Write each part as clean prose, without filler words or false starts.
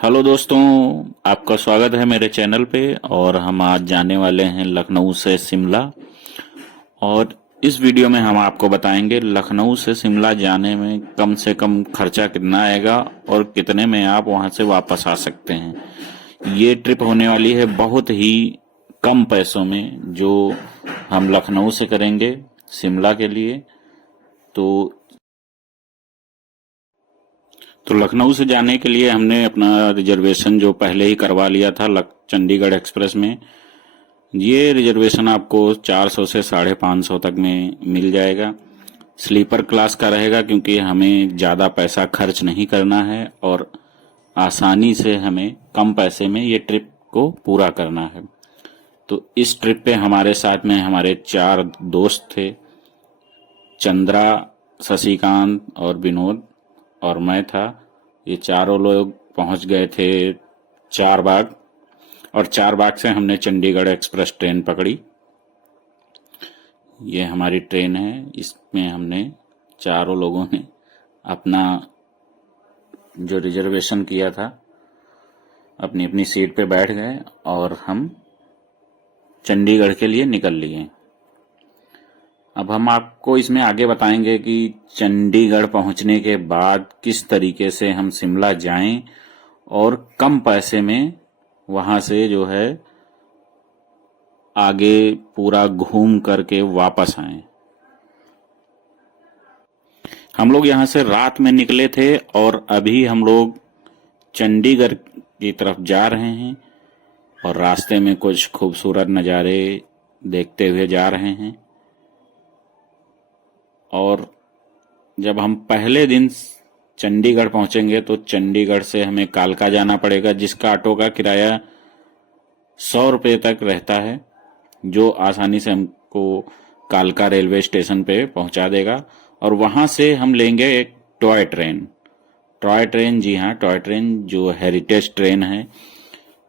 Hello दोस्तों, आपका स्वागत है मेरे चैनल पे। और हम आज जाने वाले हैं लखनऊ से शिमला। और इस वीडियो में हम आपको बताएंगे लखनऊ से शिमला जाने में कम से कम खर्चा कितना आएगा और कितने में आप वहां से वापस आ सकते हैं। ये ट्रिप होने वाली है बहुत ही कम पैसों में, जो हम लखनऊ से करेंगे शिमला के लिए। तो लखनऊ से जाने के लिए हमने अपना रिजर्वेशन जो पहले ही करवा लिया था चंडीगढ़ एक्सप्रेस में। ये रिजर्वेशन आपको 400 से 550 तक में मिल जाएगा। स्लीपर क्लास का रहेगा क्योंकि हमें ज़्यादा पैसा खर्च नहीं करना है और आसानी से हमें कम पैसे में ये ट्रिप को पूरा करना है। तो इस ट्रिप पे हमारे साथ में हमारे 4 दोस्त थे, चंद्रा, शशिकांत और विनोद और मैं था। ये चारों लोग पहुंच गए थे चार बाग, और चार बाग से हमने चंडीगढ़ एक्सप्रेस ट्रेन पकड़ी। ये हमारी ट्रेन है, इसमें हमने चारों लोगों ने अपना जो रिजर्वेशन किया था अपनी अपनी सीट पे बैठ गए और हम चंडीगढ़ के लिए निकल लिए। अब हम आपको इसमें आगे बताएंगे कि चंडीगढ़ पहुंचने के बाद किस तरीके से हम शिमला जाएं और कम पैसे में वहां से जो है आगे पूरा घूम करके वापस आएं। हम लोग यहां से रात में निकले थे और अभी हम लोग चंडीगढ़ की तरफ जा रहे हैं और रास्ते में कुछ खूबसूरत नज़ारे देखते हुए जा रहे हैं। और जब हम पहले दिन चंडीगढ़ पहुंचेंगे तो चंडीगढ़ से हमें कालका जाना पड़ेगा, जिसका ऑटो का किराया 100 रुपये तक रहता है, जो आसानी से हमको कालका रेलवे स्टेशन पे पहुंचा देगा। और वहां से हम लेंगे एक टॉय ट्रेन। टॉय ट्रेन, जी हाँ, टॉय ट्रेन जो हेरिटेज ट्रेन है,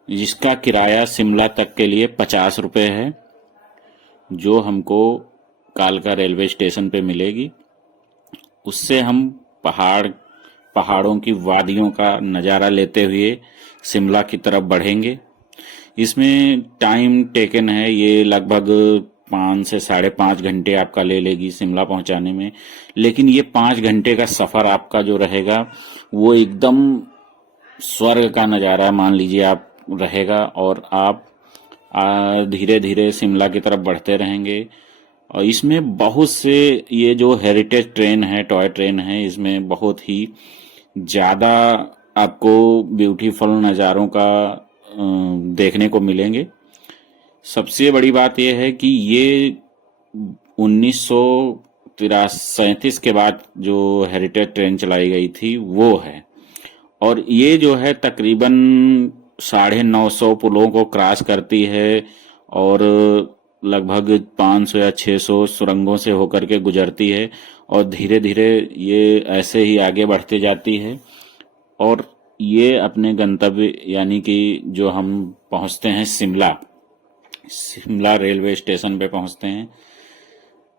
जिसका किराया शिमला तक के लिए 50 रुपये है, जो हमको कालका रेलवे स्टेशन पे मिलेगी। उससे हम पहाड़ों की वादियों का नज़ारा लेते हुए शिमला की तरफ बढ़ेंगे। इसमें टाइम टेकन है, ये लगभग 5 से 5.5 घंटे आपका ले लेगी शिमला पहुंचाने में। लेकिन ये 5 घंटे का सफ़र आपका जो रहेगा वो एकदम स्वर्ग का नज़ारा मान लीजिए आप रहेगा। और आप धीरे धीरे शिमला की तरफ बढ़ते रहेंगे। और इसमें बहुत से ये जो हेरिटेज ट्रेन है, टॉय ट्रेन है, इसमें बहुत ही ज़्यादा आपको ब्यूटीफुल नज़ारों का देखने को मिलेंगे। सबसे बड़ी बात यह है कि ये 1937 के बाद जो हेरिटेज ट्रेन चलाई गई थी वो है। और ये जो है तकरीबन 950 पुलों को क्रॉस करती है और लगभग 500 या 600 सुरंगों से होकर के गुजरती है। और धीरे धीरे ये ऐसे ही आगे बढ़ती जाती है और ये अपने गंतव्य यानी कि जो हम पहुंचते हैं शिमला रेलवे स्टेशन पे पहुंचते हैं,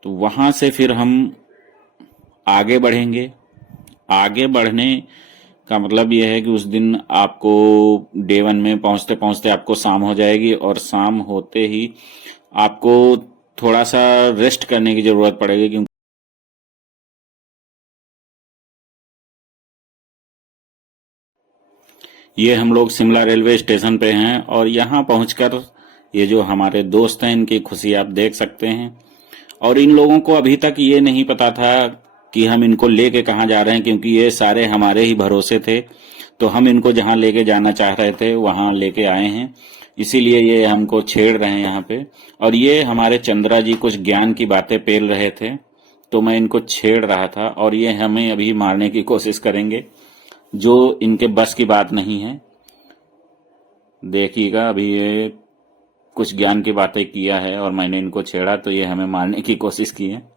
तो वहां से फिर हम आगे बढ़ेंगे। आगे बढ़ने का मतलब यह है कि उस दिन आपको डे 1 में पहुंचते पहुंचते आपको शाम हो जाएगी और शाम होते ही आपको थोड़ा सा रेस्ट करने की जरूरत पड़ेगी, क्योंकि ये हम लोग शिमला रेलवे स्टेशन पे हैं। और यहाँ पहुंचकर ये जो हमारे दोस्त हैं, इनकी खुशी आप देख सकते हैं। और इन लोगों को अभी तक ये नहीं पता था कि हम इनको लेके कहाँ जा रहे हैं, क्योंकि ये सारे हमारे ही भरोसे थे। तो हम इनको जहाँ लेके जाना चाह रहे थे वहाँ लेके आए हैं, इसीलिए ये हमको छेड़ रहे हैं यहाँ पे। और ये हमारे चंद्रा जी कुछ ज्ञान की बातें पेल रहे थे, तो मैं इनको छेड़ रहा था और ये हमें अभी मारने की कोशिश करेंगे, जो इनके बस की बात नहीं है। देखिएगा, अभी ये कुछ ज्ञान की बातें किया है और मैंने इनको छेड़ा, तो ये हमें मारने की कोशिश की है।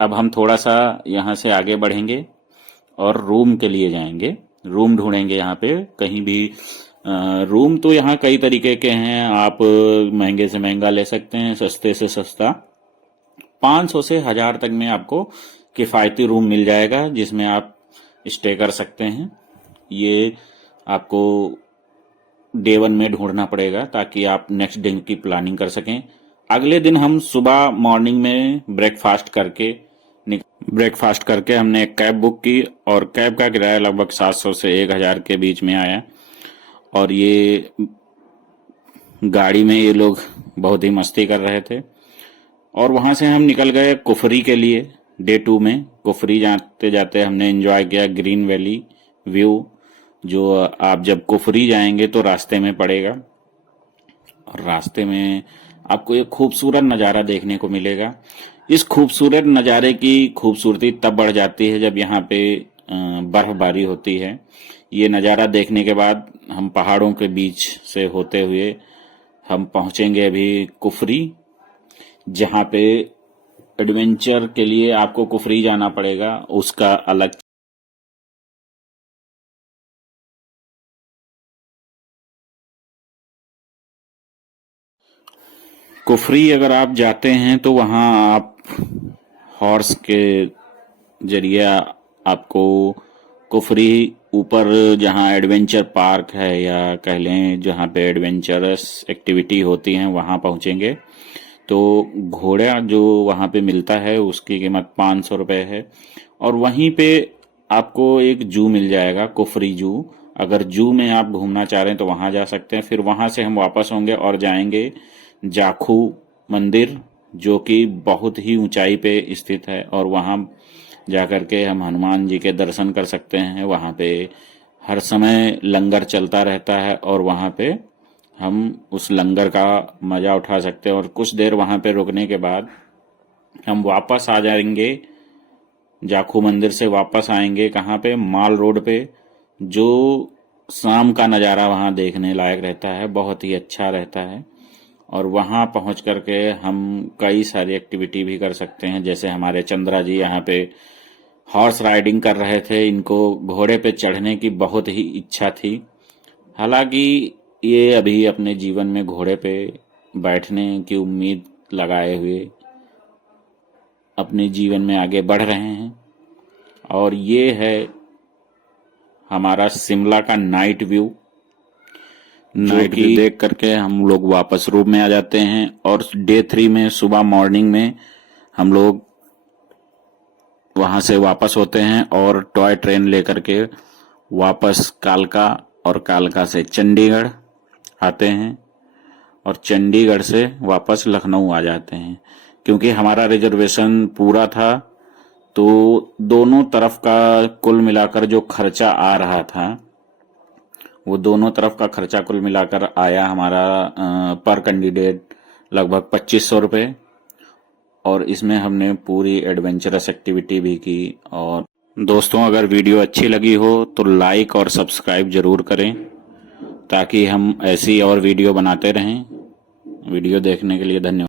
अब हम थोड़ा सा यहाँ से आगे बढ़ेंगे और रूम के लिए जाएंगे, रूम ढूंढेंगे यहाँ पे कहीं भी। रूम तो यहाँ कई तरीके के हैं, आप महंगे से महंगा ले सकते हैं, सस्ते से सस्ता। 500 से 1000 तक में आपको किफ़ायती रूम मिल जाएगा, जिसमें आप स्टे कर सकते हैं। ये आपको डे 1 में ढूंढना पड़ेगा ताकि आप नेक्स्ट डे की प्लानिंग कर सकें। अगले दिन हम सुबह मॉर्निंग में ब्रेकफास्ट करके हमने एक कैब बुक की और कैब का किराया लगभग 700 से 1000 के बीच में आया। और ये गाड़ी में ये लोग बहुत ही मस्ती कर रहे थे। और वहां से हम निकल गए कुफरी के लिए। डे 2 में कुफरी जाते जाते हमने एंजॉय किया ग्रीन वैली व्यू, जो आप जब कुफरी जाएंगे तो रास्ते में पड़ेगा। और रास्ते में आपको एक खूबसूरत नज़ारा देखने को मिलेगा। इस खूबसूरत नज़ारे की खूबसूरती तब बढ़ जाती है जब यहाँ पे बर्फबारी होती है। ये नज़ारा देखने के बाद हम पहाड़ों के बीच से होते हुए हम पहुंचेंगे अभी कुफरी, जहाँ पे एडवेंचर के लिए आपको कुफरी जाना पड़ेगा, उसका अलग। कुफरी अगर आप जाते हैं तो वहाँ आप हॉर्स के जरिए आपको कुफरी ऊपर जहाँ एडवेंचर पार्क है या कह लें जहाँ पे एडवेंचरस एक्टिविटी होती हैं वहाँ पहुँचेंगे। तो घोड़ा जो वहाँ पे मिलता है उसकी कीमत 500 रुपये है। और वहीं पे आपको एक जू मिल जाएगा, कुफरी जू। अगर जू में आप घूमना चाह रहे हैं तो वहाँ जा सकते हैं। फिर वहाँ से हम वापस होंगे और जाएंगे जाखू मंदिर, जो कि बहुत ही ऊंचाई पे स्थित है। और वहाँ जाकर के हम हनुमान जी के दर्शन कर सकते हैं। वहाँ पे हर समय लंगर चलता रहता है और वहाँ पे हम उस लंगर का मजा उठा सकते हैं। और कुछ देर वहाँ पे रुकने के बाद हम वापस आ जाएंगे जाखू मंदिर से। वापस आएंगे कहाँ पे, माल रोड पे, जो शाम का नज़ारा वहाँ देखने लायक रहता है, बहुत ही अच्छा रहता है। और वहाँ पहुँच करके हम कई सारी एक्टिविटी भी कर सकते हैं। जैसे हमारे चंद्रा जी यहाँ पे हॉर्स राइडिंग कर रहे थे। इनको घोड़े पे चढ़ने की बहुत ही इच्छा थी। हालांकि ये अभी अपने जीवन में घोड़े पे बैठने की उम्मीद लगाए हुए अपने जीवन में आगे बढ़ रहे हैं। और ये है हमारा शिमला का नाइट व्यू। नाइट व्यू देख करके हम लोग वापस रूम में आ जाते हैं। और डे 3 में सुबह मॉर्निंग में हम लोग वहां से वापस होते हैं और टॉय ट्रेन लेकर के वापस कालका और कालका से चंडीगढ़ आते हैं और चंडीगढ़ से वापस लखनऊ आ जाते हैं। क्योंकि हमारा रिजर्वेशन पूरा था तो दोनों तरफ का कुल मिलाकर जो खर्चा आ रहा था वो दोनों तरफ का खर्चा कुल मिलाकर आया हमारा पर कैंडिडेट लगभग 2500 रुपये। और इसमें हमने पूरी एडवेंचरस एक्टिविटी भी की। और दोस्तों, अगर वीडियो अच्छी लगी हो तो लाइक और सब्सक्राइब जरूर करें ताकि हम ऐसी और वीडियो बनाते रहें। वीडियो देखने के लिए धन्यवाद।